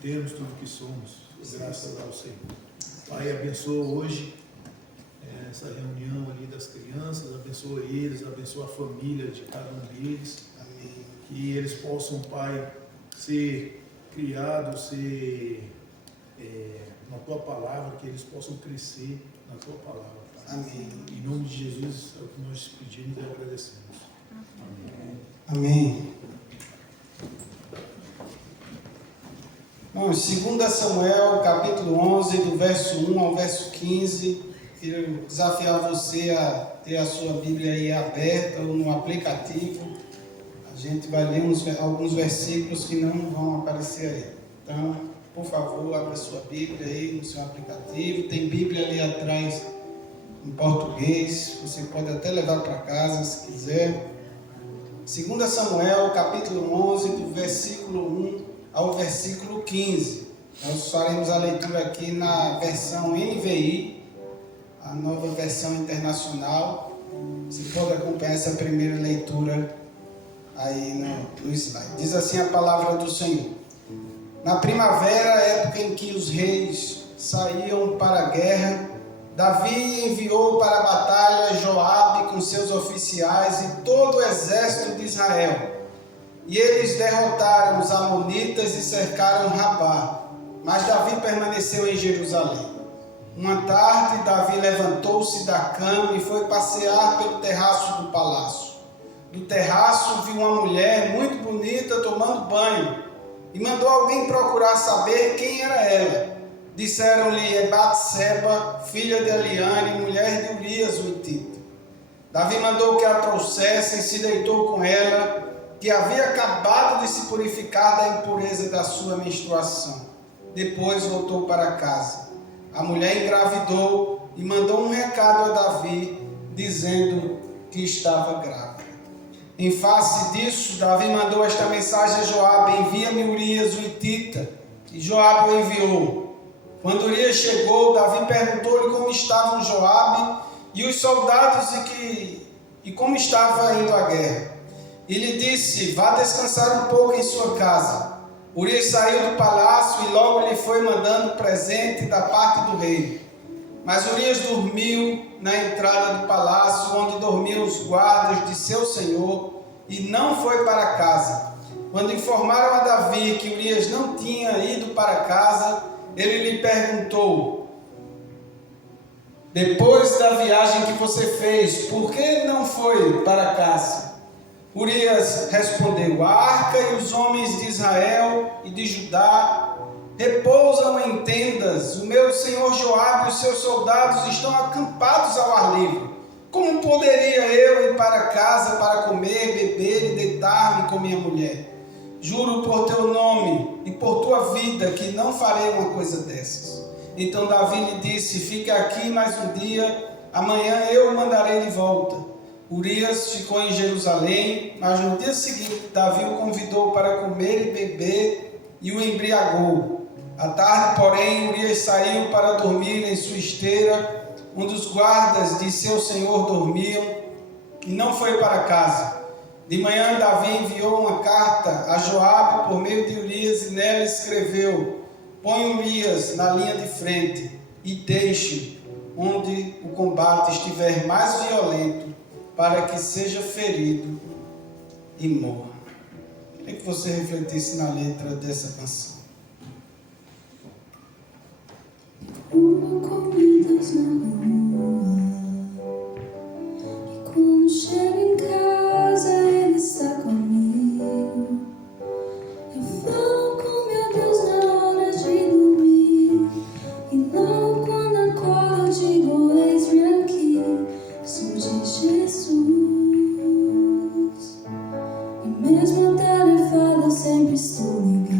temos, tudo que somos, graças ao Senhor. Pai, abençoa hoje essa reunião ali das crianças, abençoa eles, abençoa a família de cada um deles. Amém. Que eles possam, Pai, ser criados, na Tua Palavra, que eles possam crescer na Tua Palavra, Pai. Amém. Em nome de Jesus é o que nós pedimos e agradecemos. Amém. Amém. Bom, 2 Samuel, capítulo 11, do verso 1 ao verso 15. Quero desafiar você a ter a sua Bíblia aí aberta ou no aplicativo. A gente vai ler alguns versículos que não vão aparecer aí. Então, por favor, abra a sua Bíblia aí no seu aplicativo. Tem Bíblia ali atrás em português. Você pode até levar para casa se quiser. 2 Samuel, capítulo 11, do versículo 1 ao versículo 15. Nós faremos a leitura aqui na versão NVI, a nova versão internacional. Você pode acompanhar essa primeira leitura aí no slide. Diz assim a palavra do Senhor. Na primavera, época em que os reis saíam para a guerra, Davi enviou para a batalha Joabe com seus oficiais e todo o exército de Israel. E eles derrotaram os amonitas e cercaram Rabá. Mas Davi permaneceu em Jerusalém. Uma tarde, Davi levantou-se da cama e foi passear pelo terraço do palácio. Do terraço viu uma mulher muito bonita tomando banho e mandou alguém procurar saber quem era ela. Disseram-lhe: é Batseba, filha de Eliane, mulher de Urias o Hitita. Davi mandou que a trouxessem e se deitou com ela, que havia acabado de se purificar da impureza da sua menstruação. Depois voltou para casa. A mulher engravidou e mandou um recado a Davi, dizendo que estava grávida. Em face disso, Davi mandou esta mensagem a Joabe: envia-me Urias o Hitita. E Joabe o enviou. Quando Urias chegou, Davi perguntou-lhe como estavam Joabe e os soldados e como estava indo a guerra. E lhe disse: vá descansar um pouco em sua casa. Urias saiu do palácio e logo lhe foi mandando presente da parte do rei. Mas Urias dormiu na entrada do palácio, onde dormiam os guardas de seu senhor, e não foi para casa. Quando informaram a Davi que Urias não tinha ido para casa, ele lhe perguntou: depois da viagem que você fez, por que não foi para casa? Urias respondeu: a arca e os homens de Israel e de Judá repousam em tendas. O meu senhor Joabe e os seus soldados estão acampados ao ar livre. Como poderia eu ir para casa para comer, beber e deitar-me com minha mulher? Juro por teu nome e por tua vida que não farei uma coisa dessas. Então Davi lhe disse: fique aqui mais um dia, amanhã eu o mandarei de volta. Urias ficou em Jerusalém, mas no dia seguinte Davi o convidou para comer e beber e o embriagou. À tarde, porém, Urias saiu para dormir em sua esteira, onde os guardas de seu senhor dormiam, e não foi para casa. De manhã, Davi enviou uma carta a Joabe por meio de Urias e nela escreveu: põe Urias na linha de frente e deixe onde o combate estiver mais violento, para que seja ferido e morra. Queria que você refletisse na letra dessa canção. Corridas na rua, e quando chego em casa ele está comigo. Eu falo com meu Deus na hora de dormir, e logo quando acordo eu digo: eis-me aqui, sou de Jesus. E mesmo atarefado eu sempre estou ligado.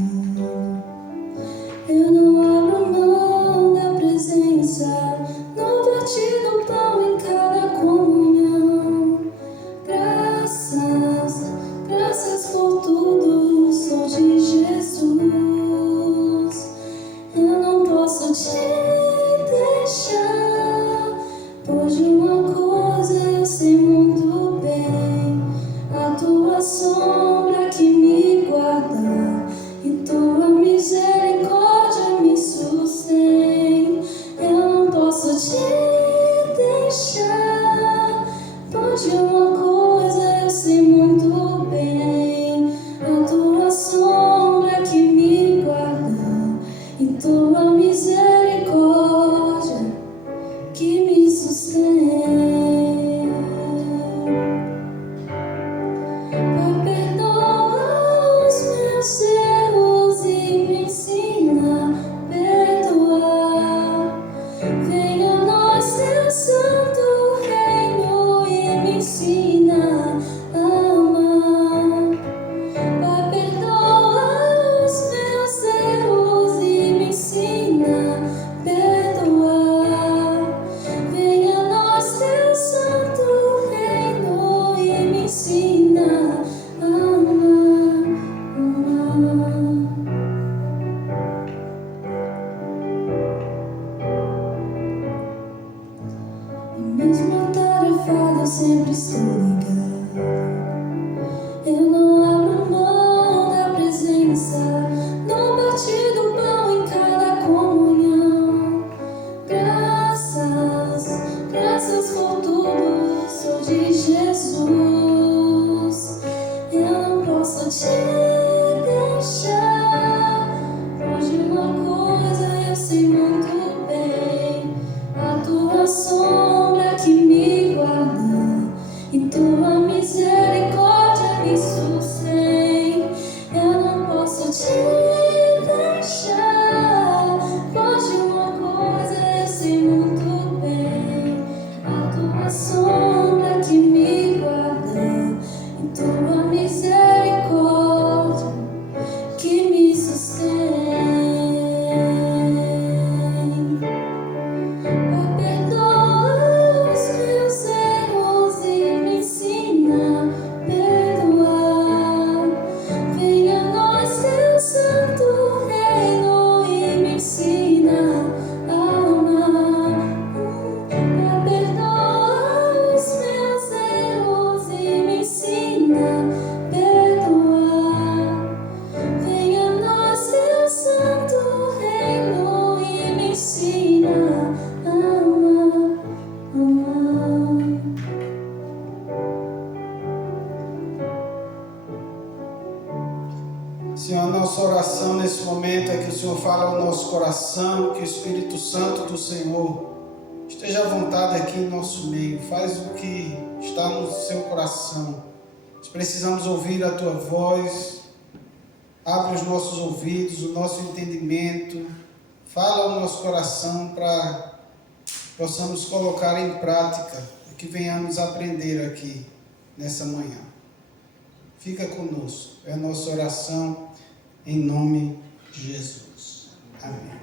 Eu não abro mão da presença, não partilho o pão em cada comunhão. Graças por tudo, sou de Jesus. Eu não posso te deixar, pois de uma coisa eu sei muito bem: a tua sombra que me guarda e tua misericórdia estou ligado. Eu não abro mão da presença, no partir do pão em cada comunhão. Graças por tudo, sou de Jesus. Eu não posso te deixar. Hoje uma coisa eu sei muito bem: a tua sombra que me guarda e tua misericórdia me sustém. Eu não posso te deixar. Hoje uma coisa eu sei muito bem: a tua sombra que me guarda e tua misericórdia que me sustém. Pai, perdoa os meus erros e me ensina a perdoar. Venha a nós teu santo reino e me ensina a amar. Pai, perdoa os meus erros e me ensina a perdoar. Venha a nós teu santo reino e me ensina a amar, amar. Senhor, a nossa oração nesse momento é que o Senhor fale ao nosso coração, que o Espírito Santo do Senhor esteja à vontade aqui em nosso meio. Faz o que está no seu coração. Nós precisamos ouvir a tua voz. Abre os nossos ouvidos, o nosso entendimento. Fala ao nosso coração para possamos colocar em prática o que venhamos aprender aqui nessa manhã. Fica conosco. É a nossa oração em nome de Jesus. Amém.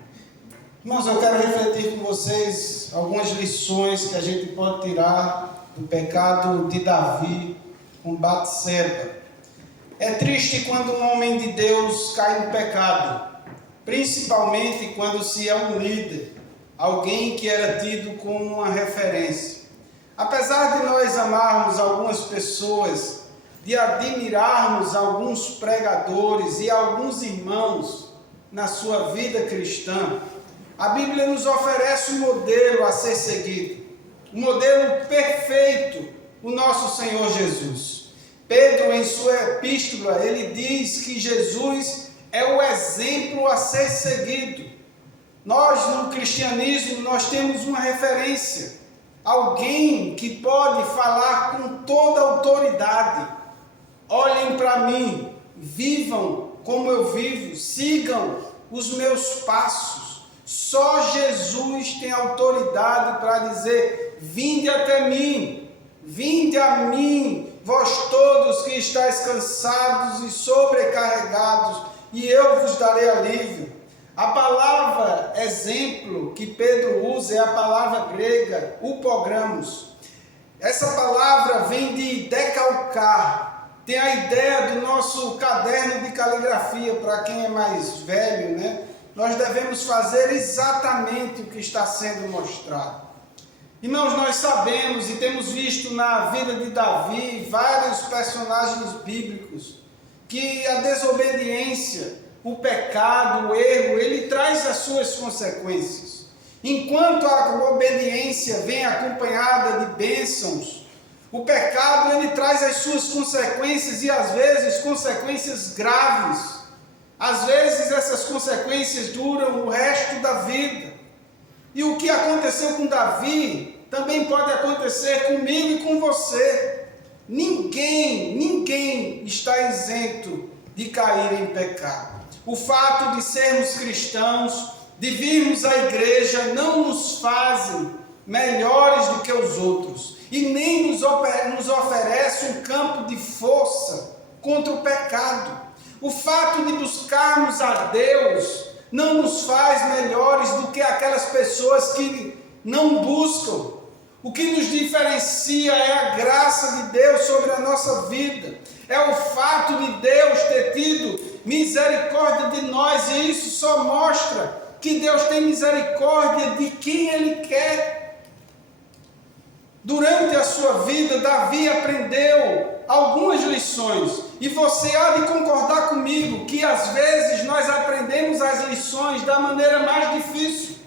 Irmãos, eu quero refletir com vocês algumas lições que a gente pode tirar do pecado de Davi com Batseba. É triste quando um homem de Deus cai no pecado, principalmente quando se é um líder, alguém que era tido como uma referência. Apesar de nós amarmos algumas pessoas, de admirarmos alguns pregadores e alguns irmãos na sua vida cristã, a Bíblia nos oferece um modelo a ser seguido, um modelo perfeito, o nosso Senhor Jesus. Pedro, em sua epístola, ele diz que Jesus é o exemplo a ser seguido. Nós, no cristianismo, nós temos uma referência, alguém que pode falar com toda autoridade. Olhem para mim, vivam como eu vivo, sigam os meus passos. Só Jesus tem autoridade para dizer: vinde até mim, vinde a mim, vós todos que estáis cansados e sobrecarregados, e eu vos darei alívio. A palavra exemplo que Pedro usa é a palavra grega, upogramos. Essa palavra vem de decalcar. Tem a ideia do nosso caderno de caligrafia. Para quem é mais velho, né? Nós devemos fazer exatamente o que está sendo mostrado. Irmãos, nós sabemos e temos visto na vida de Davi vários personagens bíblicos que a desobediência, o pecado, o erro, ele traz as suas consequências. Enquanto a obediência vem acompanhada de bênçãos, o pecado ele traz as suas consequências e às vezes consequências graves. Às vezes essas consequências duram o resto da vida. E o que aconteceu com Davi também pode acontecer comigo e com você. Ninguém está isento de cair em pecado. O fato de sermos cristãos, de virmos à igreja, não nos fazem melhores do que os outros. E nem nos oferece um campo de força contra o pecado. O fato de buscarmos a Deus não nos faz melhores do que aquelas pessoas que não buscam. O que nos diferencia é a graça de Deus sobre a nossa vida. É o fato de Deus ter tido misericórdia de nós, e isso só mostra que Deus tem misericórdia de quem Ele quer. Durante a sua vida, Davi aprendeu algumas lições. E você há de concordar comigo que às vezes nós aprendemos as lições da maneira mais difícil,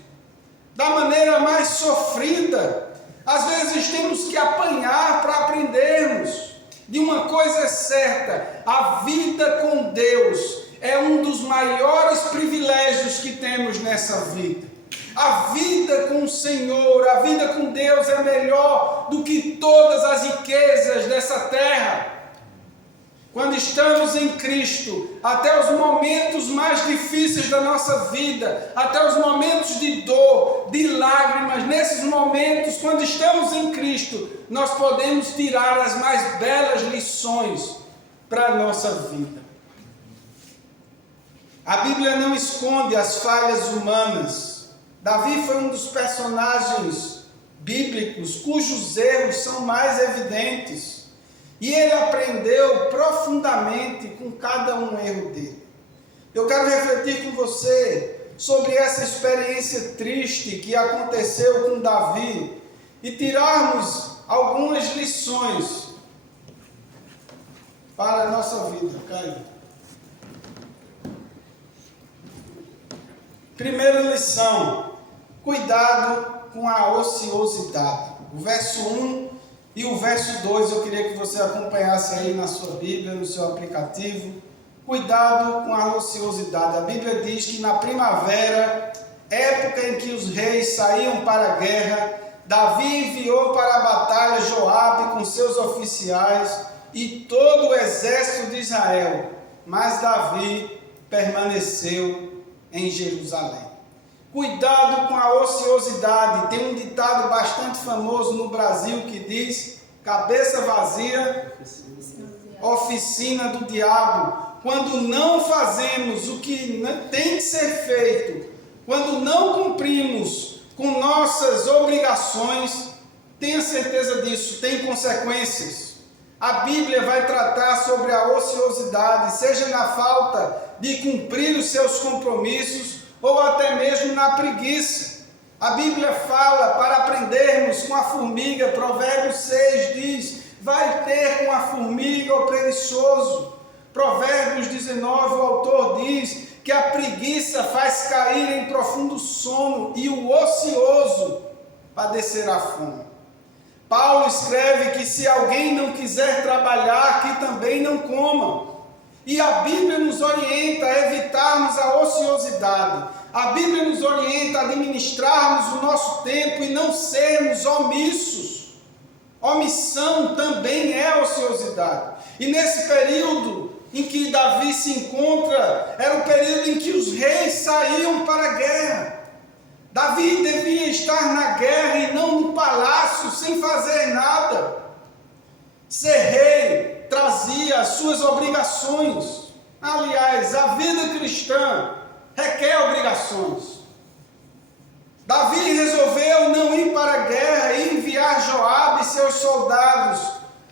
da maneira mais sofrida. Às vezes temos que apanhar para aprendermos. De uma coisa é certa, a vida com Deus é um dos maiores privilégios que temos nessa vida. A vida com o Senhor, a vida com Deus é melhor do que todas as riquezas dessa terra. Quando estamos em Cristo, até os momentos mais difíceis da nossa vida, até os momentos de dor, de lágrimas, nesses momentos, quando estamos em Cristo, nós podemos tirar as mais belas lições para a nossa vida. A Bíblia não esconde as falhas humanas. Davi foi um dos personagens bíblicos cujos erros são mais evidentes. E ele aprendeu profundamente com cada um erro dele. Eu quero refletir com você sobre essa experiência triste que aconteceu com Davi e tirarmos algumas lições para a nossa vida. Caio. Primeira lição: cuidado com a ociosidade. O verso 1 e o verso 2 eu queria que você acompanhasse aí na sua Bíblia, no seu aplicativo. Cuidado com a ociosidade. A Bíblia diz que na primavera, época em que os reis saíam para a guerra, Davi enviou para a batalha Joabe com seus oficiais e todo o exército de Israel. Mas Davi permaneceu em Jerusalém. Cuidado com a ociosidade. Tem um ditado bastante famoso no Brasil que diz: cabeça vazia, oficina do diabo. Quando não fazemos o que tem que ser feito, quando não cumprimos com nossas obrigações, tenha certeza disso, tem consequências. A Bíblia vai tratar sobre a ociosidade, seja na falta de cumprir os seus compromissos ou até mesmo na preguiça. A Bíblia fala para aprendermos com a formiga. Provérbios 6 diz: vai ter com a formiga o preguiçoso. Provérbios 19, o autor diz que a preguiça faz cair em profundo sono e o ocioso padecerá fome. Paulo escreve que se alguém não quiser trabalhar, que também não coma. E a Bíblia nos orienta a evitarmos a ociosidade. A Bíblia nos orienta a administrarmos o nosso tempo e não sermos omissos. Omissão também é ociosidade. E nesse período em que Davi se encontra, era o período em que os reis saíam para a guerra. Davi devia estar na guerra e não no palácio, sem fazer nada. Ser rei trazia as suas obrigações. Aliás, a vida cristã requer obrigações. Davi resolveu não ir para a guerra e enviar Joabe e seus soldados,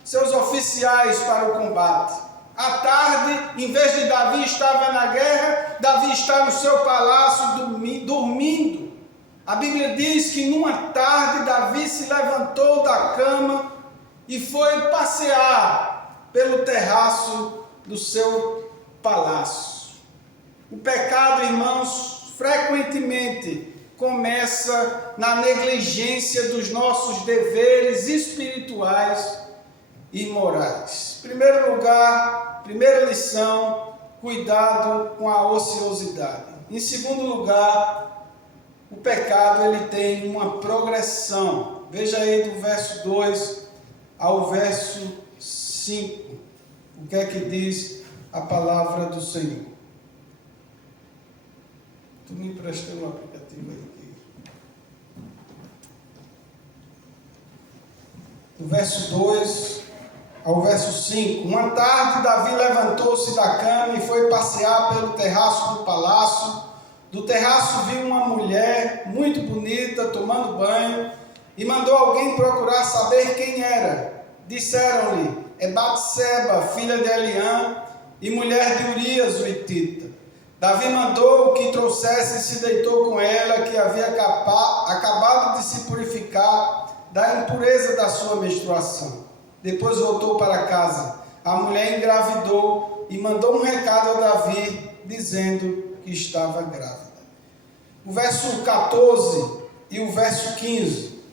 seus oficiais para o combate. À tarde, em vez de Davi estar na guerra, Davi está no seu palácio dormindo. A Bíblia diz que numa tarde Davi se levantou da cama e foi passear pelo terraço do seu palácio. O pecado, irmãos, frequentemente começa na negligência dos nossos deveres espirituais e morais. Em primeiro lugar, primeira lição: cuidado com a ociosidade. Em segundo lugar, o pecado ele tem uma progressão. Veja aí do verso 2 ao verso 5. O que é que diz a palavra do Senhor? Tu me emprestou um aplicativo aí. Do verso 2 ao verso 5. Uma tarde Davi levantou-se da cama e foi passear pelo terraço do palácio. Do terraço viu uma mulher muito bonita tomando banho e mandou alguém procurar saber quem era. Disseram-lhe: é Batseba, filha de Eliã e mulher de Urias, o hitita. Davi mandou que trouxesse e se deitou com ela, que havia acabado de se purificar da impureza da sua menstruação. Depois voltou para casa. A mulher engravidou e mandou um recado a Davi, dizendo que estava grávida. O verso 14 e o verso 15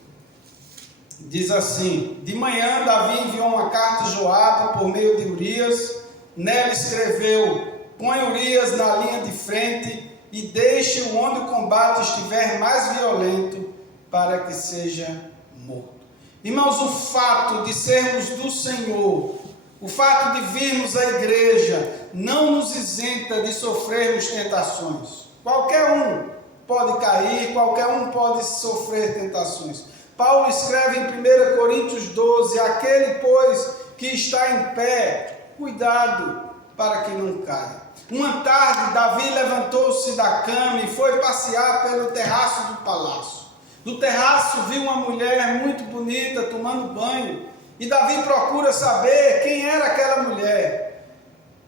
diz assim: de manhã Davi enviou uma carta a Joabe por meio de Urias. Nela escreveu: põe Urias na linha de frente e deixe-o onde o combate estiver mais violento, para que seja morto. Irmãos, o fato de sermos do Senhor, o fato de virmos à igreja, não nos isenta de sofrermos tentações. Qualquer um pode cair, qualquer um pode sofrer tentações. Paulo escreve em 1 Coríntios 12: aquele, pois, que está em pé, cuidado para que não caia. Uma tarde, Davi levantou-se da cama e foi passear pelo terraço do palácio. Do terraço viu uma mulher muito bonita tomando banho, e Davi procura saber quem era aquela mulher.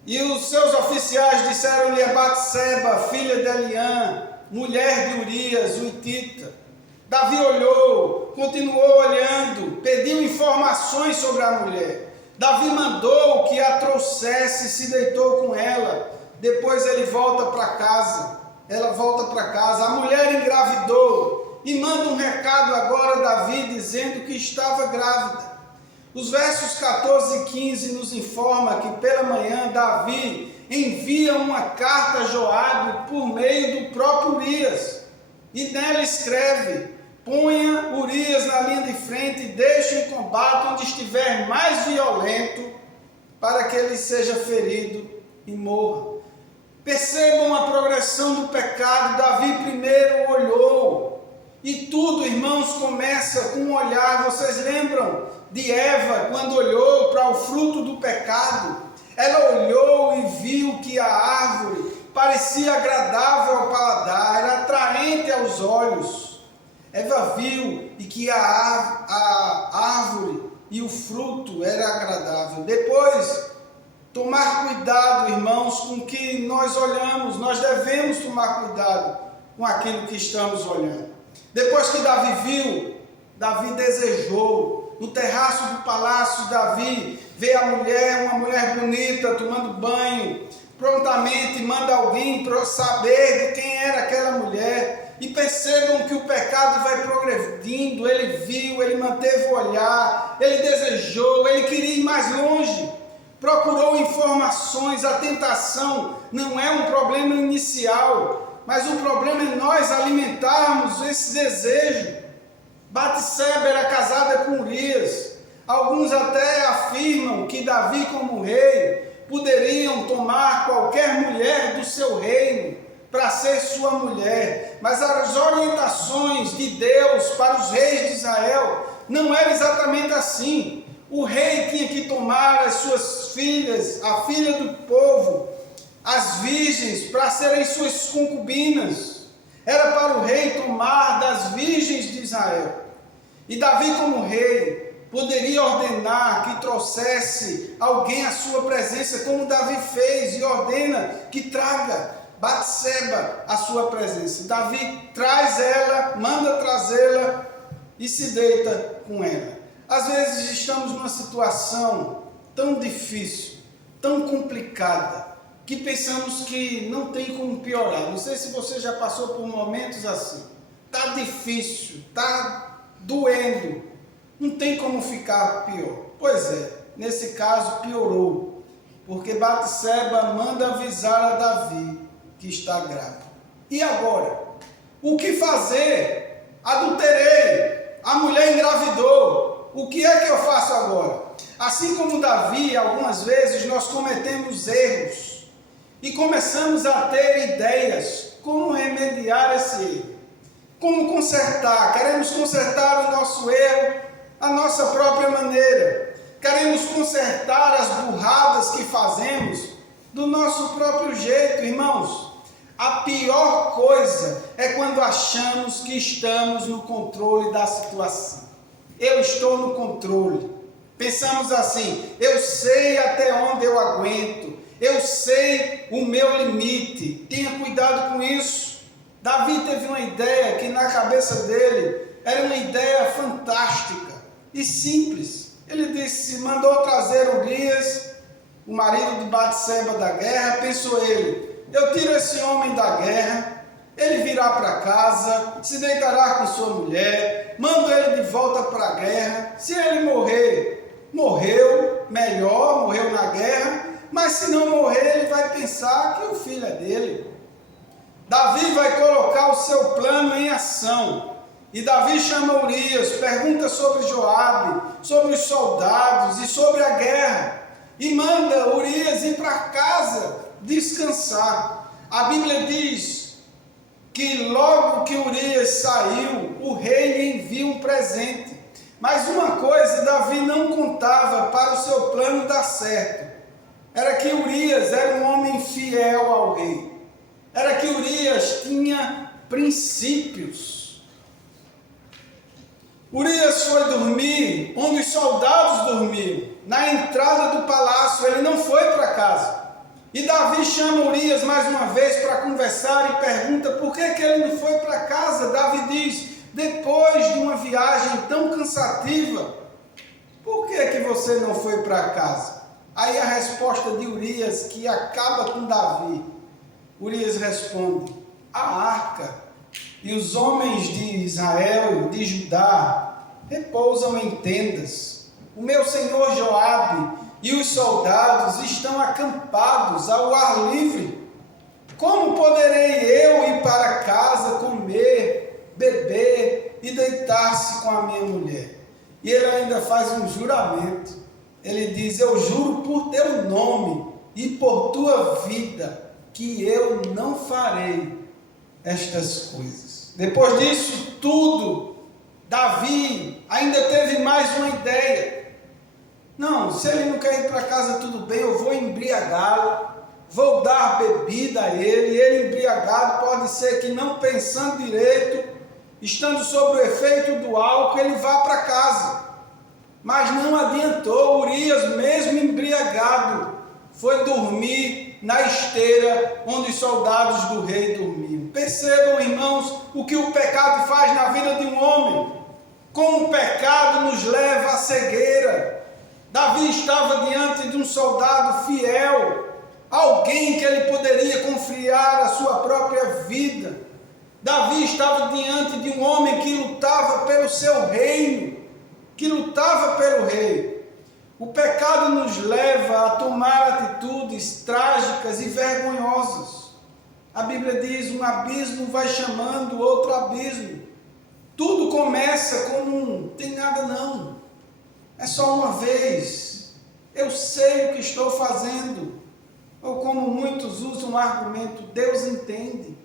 E os seus oficiais disseram-lhe: é Batseba, filha de Eliã, mulher de Urias, o hitita. Davi olhou, continuou olhando, pediu informações sobre a mulher. Davi mandou que a trouxesse e se deitou com ela. Depois ele volta para casa. Ela volta para casa. A mulher engravidou e manda um recado agora a Davi dizendo que estava grávida. Os versos 14 e 15 nos informam que pela manhã Davi envia uma carta a Joabe por meio do próprio Urias. E nela escreve: ponha Urias na linha de frente e deixe em combate onde estiver mais violento, para que ele seja ferido e morra. Percebam a progressão do pecado. Davi primeiro olhou, e tudo, irmãos, começa com um olhar. Vocês lembram de Eva, quando olhou para o fruto do pecado? Ela olhou e viu que a árvore parecia agradável ao paladar, era atraente aos olhos. Eva viu e que a árvore e o fruto era agradável. Depois, tomar cuidado, irmãos, com o que nós olhamos. Nós devemos tomar cuidado com aquilo que estamos olhando. Depois que Davi viu, Davi desejou. No terraço do palácio, Davi vê a mulher, uma mulher bonita, tomando banho. Prontamente manda alguém para saber de quem era aquela mulher. E percebam que o pecado vai progredindo. Ele viu, ele manteve o olhar, ele desejou, ele queria ir mais longe. Procurou informações. A tentação não é um problema inicial, mas o problema é nós alimentarmos esse desejo. Batseba era casada com Urias. Alguns até afirmam que Davi, como rei, poderiam tomar qualquer mulher do seu reino para ser sua mulher. Mas as orientações de Deus para os reis de Israel não eram exatamente assim. O rei tinha que tomar as suas filhas, a filha do povo, as virgens, para serem suas concubinas. Era para o rei tomar das virgens de Israel. E Davi, como rei, poderia ordenar que trouxesse alguém à sua presença, como Davi fez, e ordena que traga Batseba à sua presença. Davi traz ela, manda trazê-la e se deita com ela. Às vezes estamos numa situação tão difícil, tão complicada, que pensamos que não tem como piorar. Não sei se você já passou por momentos assim. Está difícil, está doendo, não tem como ficar pior. Pois é, nesse caso piorou, porque Batseba manda avisar a Davi que está grávida. E agora? O que fazer? Adulterei, a mulher engravidou. O que é que eu faço agora? Assim como Davi, algumas vezes nós cometemos erros e começamos a ter ideias como remediar esse erro, como consertar. Queremos consertar o nosso erro à nossa própria maneira. Queremos consertar as burradas que fazemos do nosso próprio jeito, irmãos. A pior coisa é quando achamos que estamos no controle da situação. Eu estou no controle. Pensamos assim: eu sei até onde eu aguento, eu sei o meu limite. Tenha cuidado com isso. Davi teve uma ideia que na cabeça dele era uma ideia fantástica. e simples. Ele disse, mandou trazer Urias, o marido de Batseba da guerra. Pensou ele, eu tiro esse homem da guerra, ele virá para casa, se deitará com sua mulher, mando ele de volta para a guerra. Se ele morrer, morreu, melhor, morreu na guerra, mas se não morrer, ele vai pensar que o filho é dele. Davi vai colocar o seu plano em ação. E Davi chama Urias, pergunta sobre Joabe, sobre os soldados e sobre a guerra. E manda Urias ir para casa descansar. A Bíblia diz que logo que Urias saiu, o rei lhe envia um presente. Mas uma coisa Davi não contava para o seu plano dar certo. Era que Urias era um homem fiel ao rei. Era que Urias tinha princípios. Urias foi dormir onde os soldados dormiam, na entrada do palácio. Ele não foi para casa. E Davi chama Urias mais uma vez para conversar e pergunta por que ele não foi para casa. Davi diz, depois de uma viagem tão cansativa, por que você não foi para casa? Aí a resposta de Urias, que acaba com Davi. Urias responde, a arca e os homens de Israel, de Judá, repousam em tendas. O meu senhor Joabe e os soldados estão acampados ao ar livre. Como poderei eu ir para casa, comer, beber e deitar-se com a minha mulher? E ele ainda faz um juramento. Ele diz, eu juro por teu nome e por tua vida, que eu não farei estas coisas. Depois disso tudo, Davi ainda teve mais uma ideia. Não, se ele não quer ir para casa, tudo bem, eu vou embriagá-lo, vou dar bebida a ele. Ele embriagado, pode ser que não pensando direito, estando sob o efeito do álcool, ele vá para casa. Mas não adiantou, Urias, mesmo embriagado, foi dormir na esteira onde os soldados do rei dormiam. Percebam, irmãos, o que o pecado faz na vida de um homem. Como o pecado nos leva à cegueira. Davi estava diante de um soldado fiel, alguém que ele poderia confiar a sua própria vida. Davi estava diante de um homem que lutava pelo seu reino, que lutava pelo rei. O pecado nos leva a tomar atitudes trágicas e vergonhosas. A Bíblia diz, um abismo vai chamando outro abismo. Tudo começa como tem nada não. É só uma vez. Eu sei o que estou fazendo. Ou como muitos usam o argumento, Deus entende.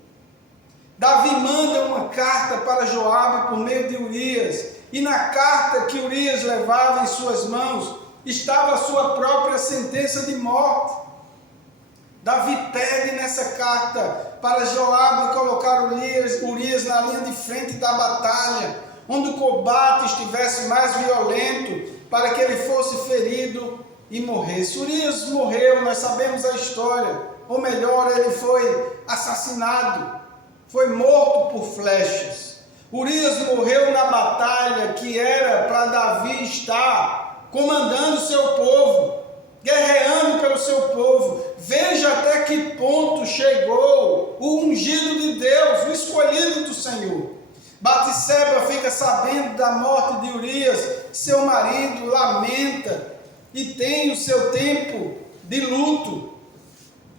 Davi manda uma carta para Joabe por meio de Urias. E na carta que Urias levava em suas mãos, estava a sua própria sentença de morte. Davi pede nessa carta para Joabe colocar Urias na linha de frente da batalha, onde o combate estivesse mais violento, para que ele fosse ferido e morresse. Urias morreu, nós sabemos a história, ou melhor, ele foi assassinado, foi morto por flechas. Urias morreu na batalha que era para Davi estar comandando o seu povo, guerreando pelo seu povo. Veja até que ponto chegou o ungido de Deus, o escolhido do Senhor. Batseba fica sabendo da morte de Urias, seu marido lamenta e tem o seu tempo de luto.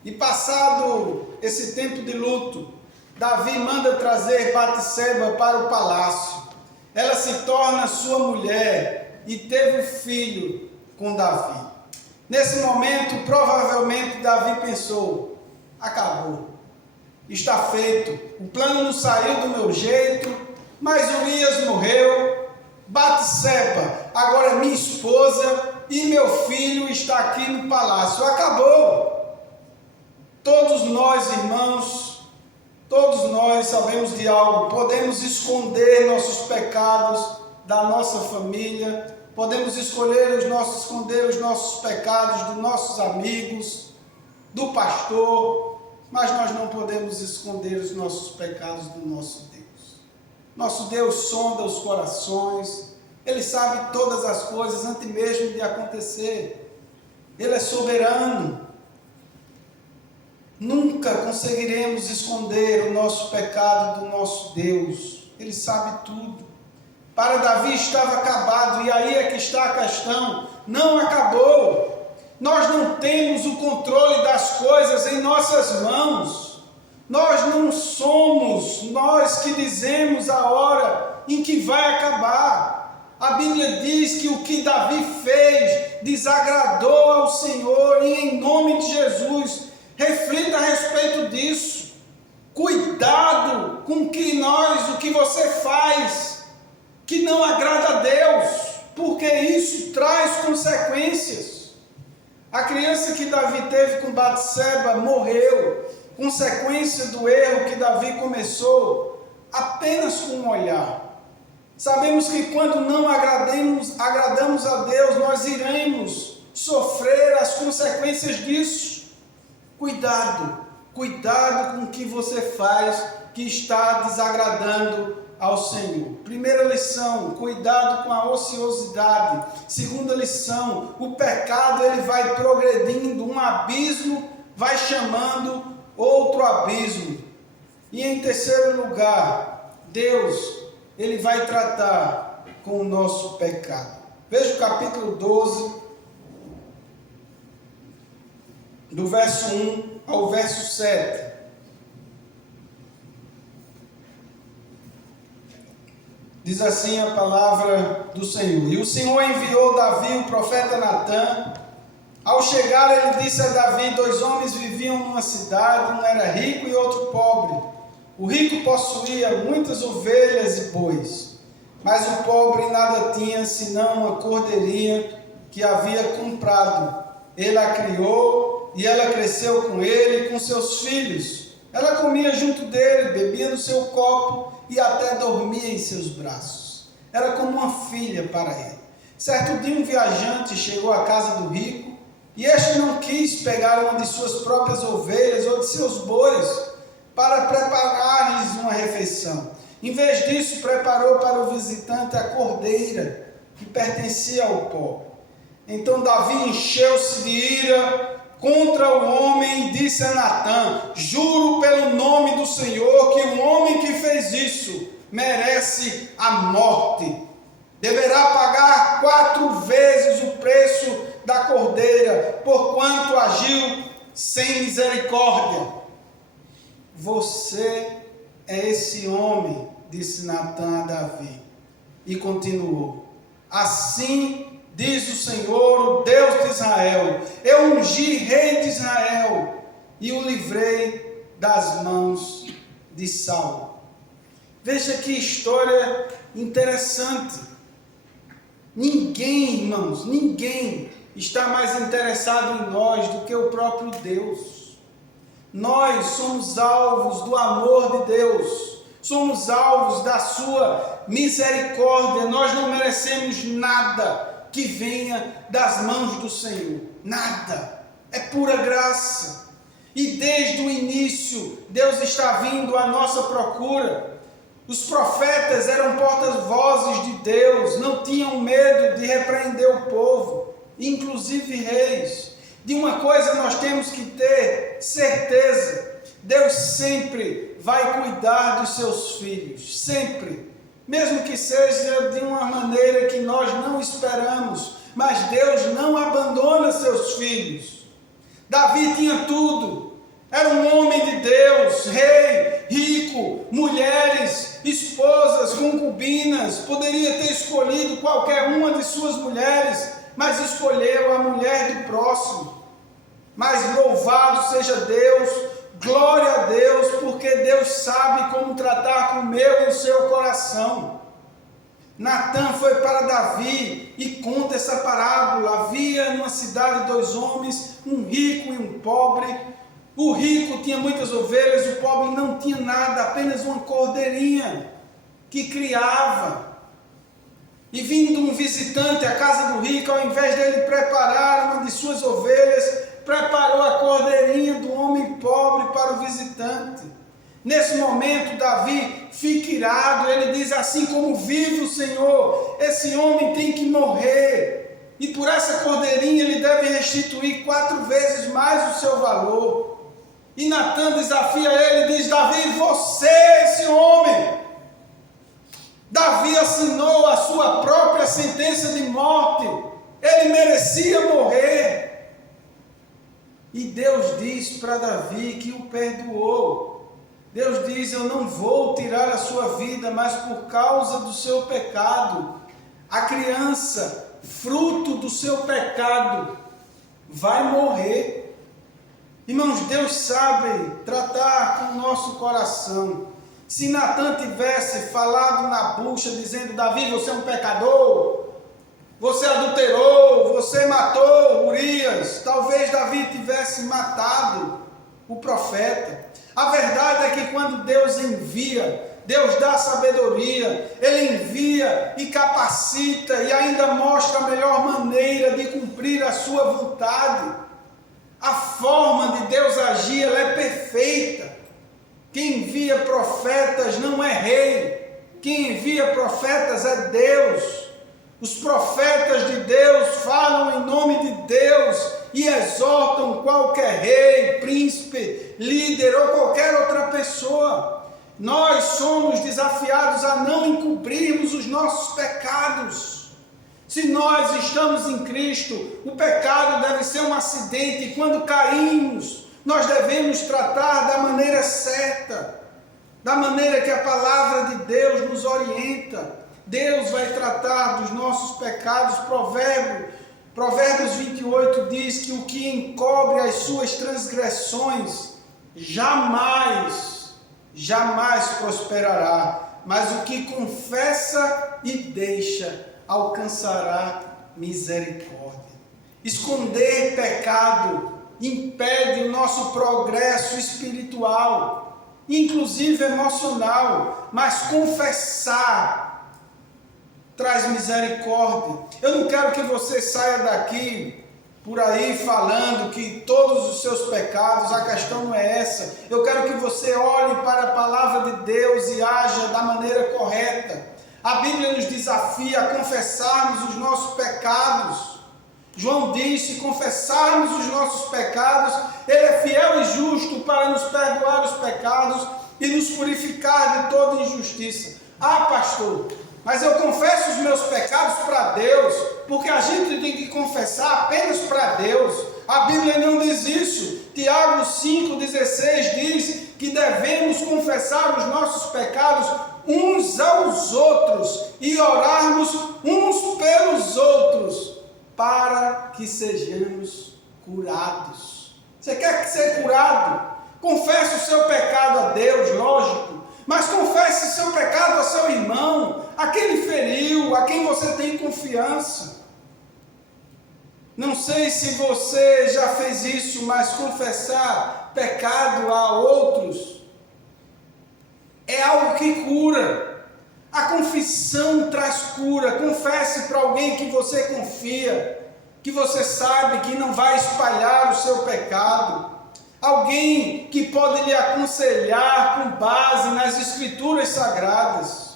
E passado esse tempo de luto, Davi manda trazer Batseba para o palácio. Ela se torna sua mulher e teve um filho com Davi. Nesse momento, provavelmente, Davi pensou, acabou, está feito, o plano não saiu do meu jeito, mas Urias morreu, Batseba agora é minha esposa e meu filho está aqui no palácio, acabou. Todos nós, irmãos, todos nós sabemos de algo, podemos esconder nossos pecados da nossa família, podemos esconder os nossos pecados dos nossos amigos, do pastor, mas nós não podemos esconder os nossos pecados do nosso Deus. Nosso Deus sonda os corações, Ele sabe todas as coisas antes mesmo de acontecer. Ele é soberano. Nunca conseguiremos esconder o nosso pecado do nosso Deus. Ele sabe tudo. Para Davi estava acabado, e aí é que está a questão. Não acabou. Nós não temos o controle das coisas em nossas mãos. Nós não somos nós que dizemos a hora em que vai acabar. A Bíblia diz que o que Davi fez desagradou ao Senhor, e em nome de Jesus, reflita a respeito disso. Cuidado com o que você faz que não agrada a Deus, porque isso traz consequências. A criança que Davi teve com Batseba morreu, consequência do erro que Davi começou apenas com um olhar. Sabemos que quando não agradamos a Deus, nós iremos sofrer as consequências disso. Cuidado com o que você faz que está desagradando ao Senhor. Primeira lição, cuidado com a ociosidade. Segunda lição, o pecado ele vai progredindo, um abismo vai chamando outro abismo. E em terceiro lugar, Deus ele vai tratar com o nosso pecado. Veja o capítulo 12, do verso 1 ao verso 7. Diz assim a palavra do Senhor: E o Senhor enviou Davi, o profeta Natã. Ao chegar, ele disse a Davi: 2 homens viviam numa cidade, um era rico e outro pobre. O rico possuía muitas ovelhas e bois, mas o pobre nada tinha senão uma cordeirinha que havia comprado. Ele a criou e ela cresceu com ele e com seus filhos. Ela comia junto dele, bebia no seu copo e até dormia em seus braços. Era como uma filha para ele. Certo dia um viajante chegou à casa do rico e este não quis pegar uma de suas próprias ovelhas ou de seus bois para preparar-lhes uma refeição. Em vez disso, preparou para o visitante a cordeira que pertencia ao pobre. Então Davi encheu-se de ira contra o homem e disse a Natã: Juro pelo nome do Senhor que o homem que fez isso merece a morte. Deverá pagar 4 vezes o preço da cordeira, porquanto agiu sem misericórdia. Você é esse homem, disse Natã a Davi. E continuou: Assim diz o Senhor, o Deus de Israel: Eu ungi rei de Israel e o livrei das mãos de Saulo. Veja que história interessante. Ninguém, irmãos, ninguém está mais interessado em nós do que o próprio Deus. Nós somos alvos do amor de Deus, somos alvos da sua misericórdia. Nós não merecemos nada que venha das mãos do Senhor, nada, é pura graça. E desde o início, Deus está vindo à nossa procura. Os profetas eram porta-vozes de Deus, não tinham medo de repreender o povo, inclusive reis. De uma coisa nós temos que ter certeza: Deus sempre vai cuidar dos seus filhos, sempre. Mesmo que seja de uma maneira que nós não esperamos, mas Deus não abandona seus filhos. Davi tinha tudo, era um homem de Deus, rei, rico, mulheres, esposas, concubinas, poderia ter escolhido qualquer uma de suas mulheres, mas escolheu a mulher do próximo. Mas louvado seja Deus, glória a Deus, porque Deus sabe como tratar com o meu e o seu coração. Natã foi para Davi e conta essa parábola. Havia numa cidade 2 homens, um rico e um pobre. O rico tinha muitas ovelhas, o pobre não tinha nada, apenas uma cordeirinha que criava. E vindo um visitante à casa do rico, ao invés dele preparar uma de suas ovelhas, preparou a cordeirinha do homem pobre para o visitante. Nesse momento, Davi fica irado, ele diz assim: como vive o Senhor, esse homem tem que morrer, e por essa cordeirinha ele deve restituir 4 vezes mais o seu valor. E Natã desafia ele e diz: Davi, você é esse homem. Davi assinou a sua própria sentença de morte, ele merecia morrer. E Deus diz para Davi que o perdoou. Deus diz: eu não vou tirar a sua vida, mas por causa do seu pecado, a criança, fruto do seu pecado, vai morrer. Irmãos, Deus sabe tratar com o nosso coração. Se Natã tivesse falado na bucha, dizendo: Davi, você é um pecador, você adulterou, você matou Urias, talvez Davi tivesse matado o profeta. A verdade é que quando Deus envia, Deus dá sabedoria, Ele envia e capacita e ainda mostra a melhor maneira de cumprir a sua vontade. A forma de Deus agir, ela é perfeita. Quem envia profetas não é rei, quem envia profetas é Deus. Os profetas de Deus falam em nome de Deus e exortam qualquer rei, príncipe, líder ou qualquer outra pessoa. Nós somos desafiados a não encobrirmos os nossos pecados. Se nós estamos em Cristo, o pecado deve ser um acidente, e quando caímos, nós devemos tratar da maneira certa, da maneira que a palavra de Deus nos orienta. Deus vai tratar dos nossos pecados. Provérbios 28 diz que o que encobre as suas transgressões jamais prosperará, mas o que confessa e deixa alcançará misericórdia. Esconder pecado impede o nosso progresso espiritual, inclusive emocional, mas confessar traz misericórdia. Eu não quero que você saia daqui por aí falando que todos os seus pecados, a questão não é essa. Eu quero que você olhe para a palavra de Deus e haja da maneira correta. A Bíblia nos desafia a confessarmos os nossos pecados. João diz: se confessarmos os nossos pecados, Ele é fiel e justo para nos perdoar os pecados e nos purificar de toda injustiça. Ah, pastor, mas eu confesso os meus pecados para Deus, porque a gente tem que confessar apenas para Deus. A Bíblia não diz isso. Tiago 5,16 diz que devemos confessar os nossos pecados uns aos outros e orarmos uns pelos outros para que sejamos curados. Você quer ser curado? Confesse o seu pecado a Deus, lógico, mas confesse o seu pecado a seu irmão, a quem lhe feriu, a quem você tem confiança. Não sei se você já fez isso, mas confessar pecado a outros é algo que cura. A confissão traz cura. Confesse para alguém que você confia, que você sabe que não vai espalhar o seu pecado. Alguém que pode lhe aconselhar com base nas Escrituras Sagradas.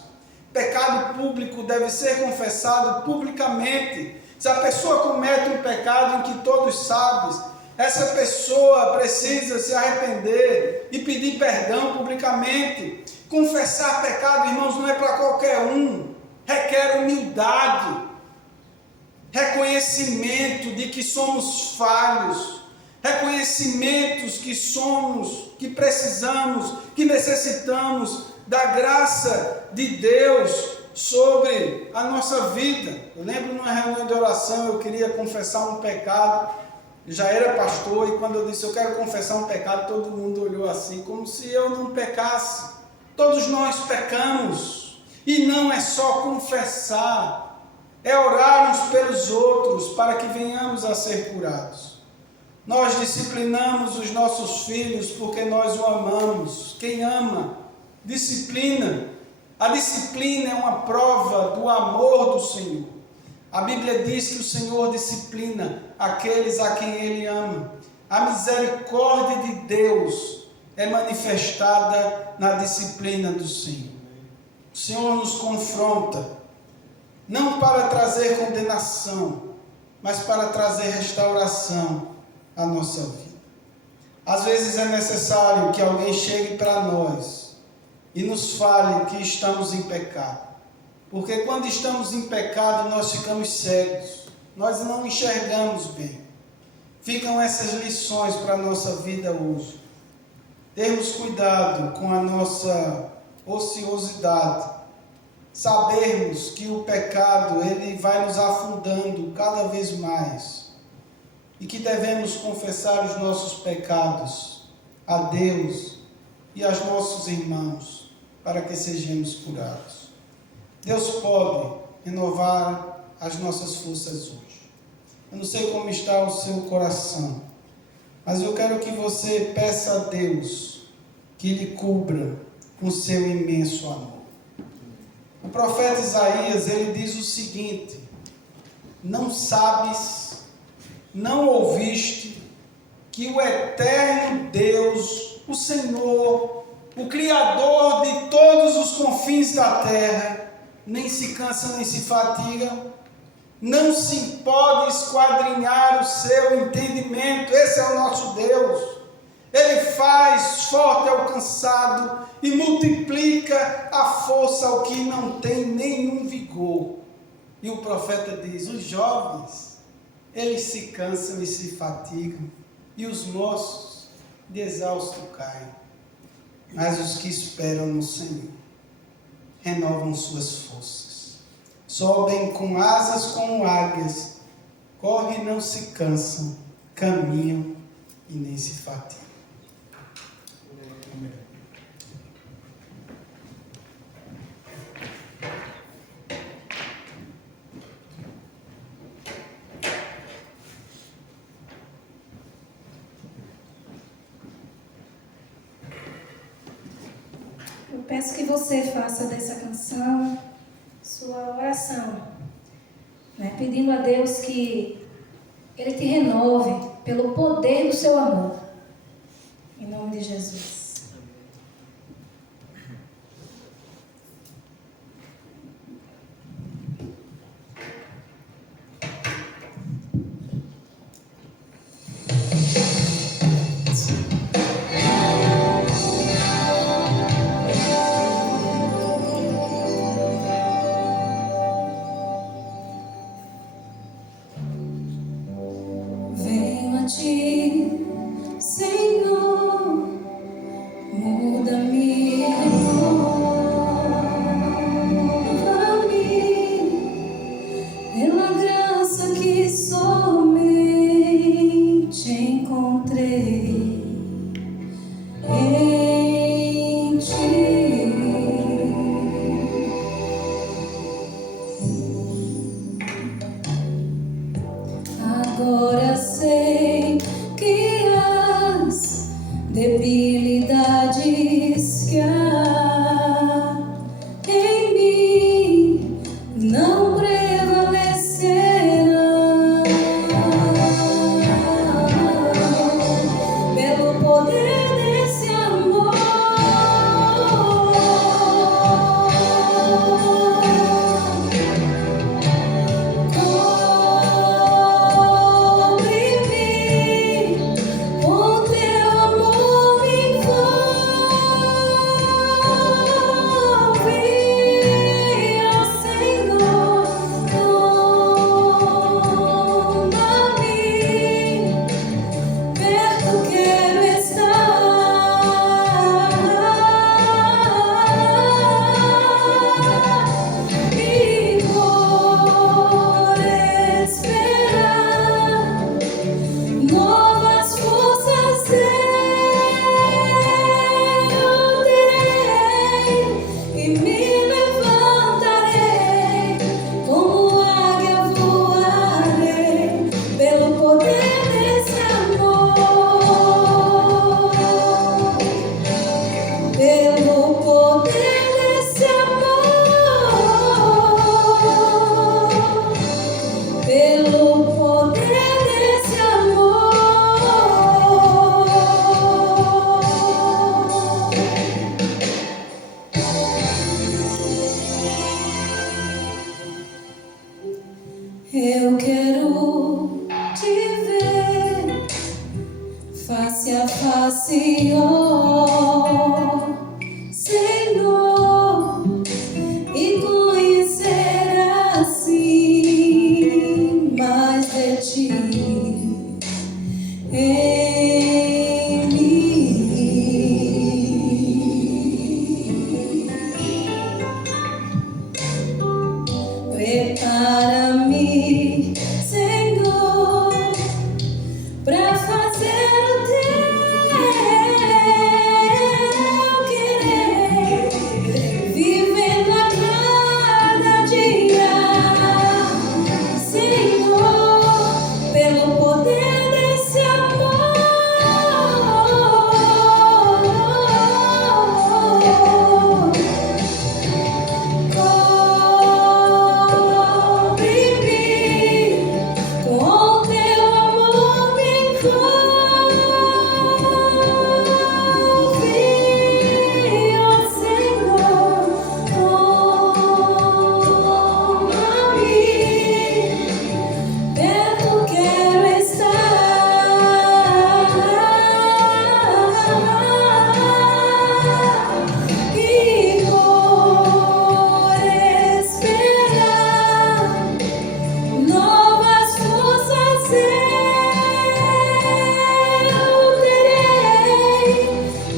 Pecado público deve ser confessado publicamente. Se a pessoa comete um pecado em que todos sabem, essa pessoa precisa se arrepender e pedir perdão publicamente. Confessar pecado, irmãos, não é para qualquer um. Requer humildade, reconhecimento de que somos falhos, reconhecimentos que precisamos, que necessitamos da graça de Deus sobre a nossa vida. Eu lembro numa reunião de oração, eu queria confessar um pecado, eu já era pastor, e quando eu disse eu quero confessar um pecado, todo mundo olhou assim, como se eu não pecasse. Todos nós pecamos, e não é só confessar, é orar uns pelos outros para que venhamos a ser curados. Nós disciplinamos os nossos filhos porque nós o amamos. Quem ama, disciplina. A disciplina é uma prova do amor do Senhor. A Bíblia diz que o Senhor disciplina aqueles a quem Ele ama. A misericórdia de Deus é manifestada na disciplina do Senhor. O Senhor nos confronta, não para trazer condenação, mas para trazer restauração à nossa vida. Às vezes é necessário que alguém chegue para nós e nos fale que estamos em pecado. Porque quando estamos em pecado, nós ficamos cegos, nós não enxergamos bem. Ficam essas lições para a nossa vida hoje. Termos cuidado com a nossa ociosidade. Sabermos que o pecado, ele vai nos afundando cada vez mais. E que devemos confessar os nossos pecados a Deus e aos nossos irmãos, para que sejamos curados. Deus pode renovar as nossas forças hoje. Eu não sei como está o seu coração, mas eu quero que você peça a Deus que lhe cubra com seu imenso amor. O profeta Isaías, ele diz o seguinte: não sabes, não ouviste, que o eterno Deus, o Senhor, o Criador de todos os confins da terra, nem se cansa nem se fatiga, não se pode esquadrinhar o seu entendimento. Esse é o nosso Deus. Ele faz forte ao cansado e multiplica a força ao que não tem nenhum vigor. E o profeta diz: os jovens, eles se cansam e se fatigam, e os moços de exausto caem. Mas os que esperam no Senhor renovam suas forças, sobem com asas como águias, correm e não se cansam, caminham e nem se fatigam. Amém. Eu peço que você faça dessa canção sua oração, né? Pedindo a Deus que Ele te renove pelo poder do seu amor. Em nome de Jesus. Venho a ti, Senhor, Eu quero te ver face a face, oh Senhor, e conhecer assim mais de ti em mim. Prepara-me, Senhor, para fazer o teu querer, vivendo a cada dia, Senhor, pelo poder desse amor. Cobre-me com teu amor, me envolve, ó Senhor, toma-me, perto quero estar, e por esperar novas forças eu terei,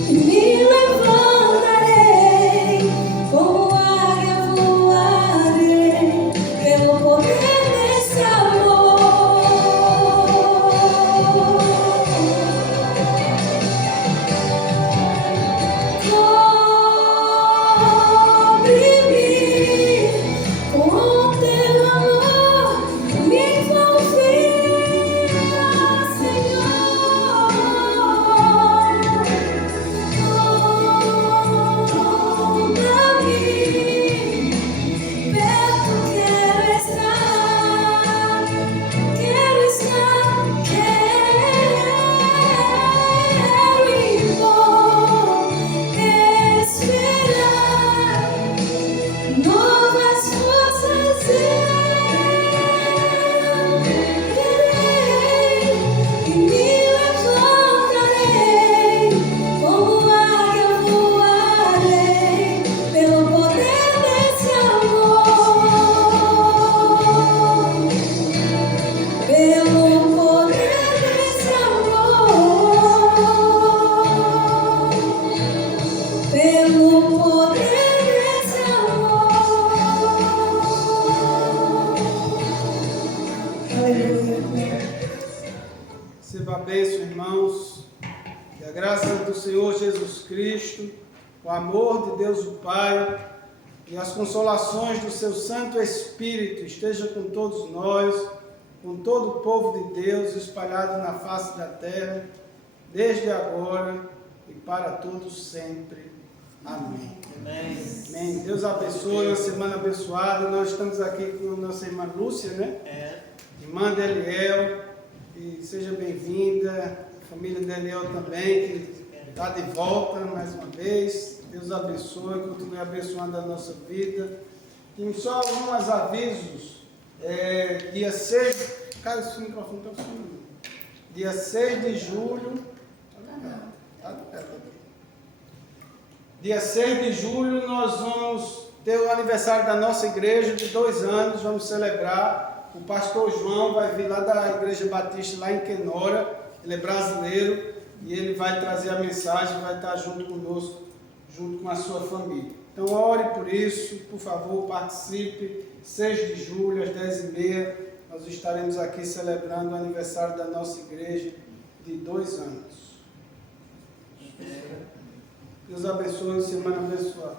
e me levantarei, como águia voarei, pelo poder desse amor. Cobre-me com teu amor, me envolve, ó Senhor, toma-me, perto quero estar, quero ir, vou esperar novas forças eu terei, e me levantarei, como águia voarei, pelo poder desse amor, pelo poder desse amor, pelo poder desse amor. Aleluia. Receba a bênção, irmãos. Que a graça do Senhor Jesus Cristo, o amor de Deus o Pai e as consolações do seu Santo Espírito esteja com todos nós, com todo o povo de Deus espalhado na face da terra, desde agora e para todos sempre. Amém. Amém. Deus abençoe, uma semana abençoada. Nós estamos aqui com a nossa irmã Lúcia, né? Irmã Deliel, e seja bem-vinda. A família Deliel também, que está de volta mais uma vez. Deus abençoe, continue abençoando a nossa vida. Tem só alguns avisos. Dia 6... Cara, esse microfone está funcionando. Dia 6 de julho... Está perto aqui. Dia 6 de julho nós vamos ter o aniversário da nossa igreja de 2 anos, vamos celebrar. O pastor João vai vir lá da Igreja Batista, lá em Kenora, ele é brasileiro, e ele vai trazer a mensagem, vai estar junto conosco, junto com a sua família. Então ore por isso, por favor, participe. 6 de julho, às 10h30, nós estaremos aqui celebrando o aniversário da nossa igreja de 2 anos. Deus abençoe, semana abençoada.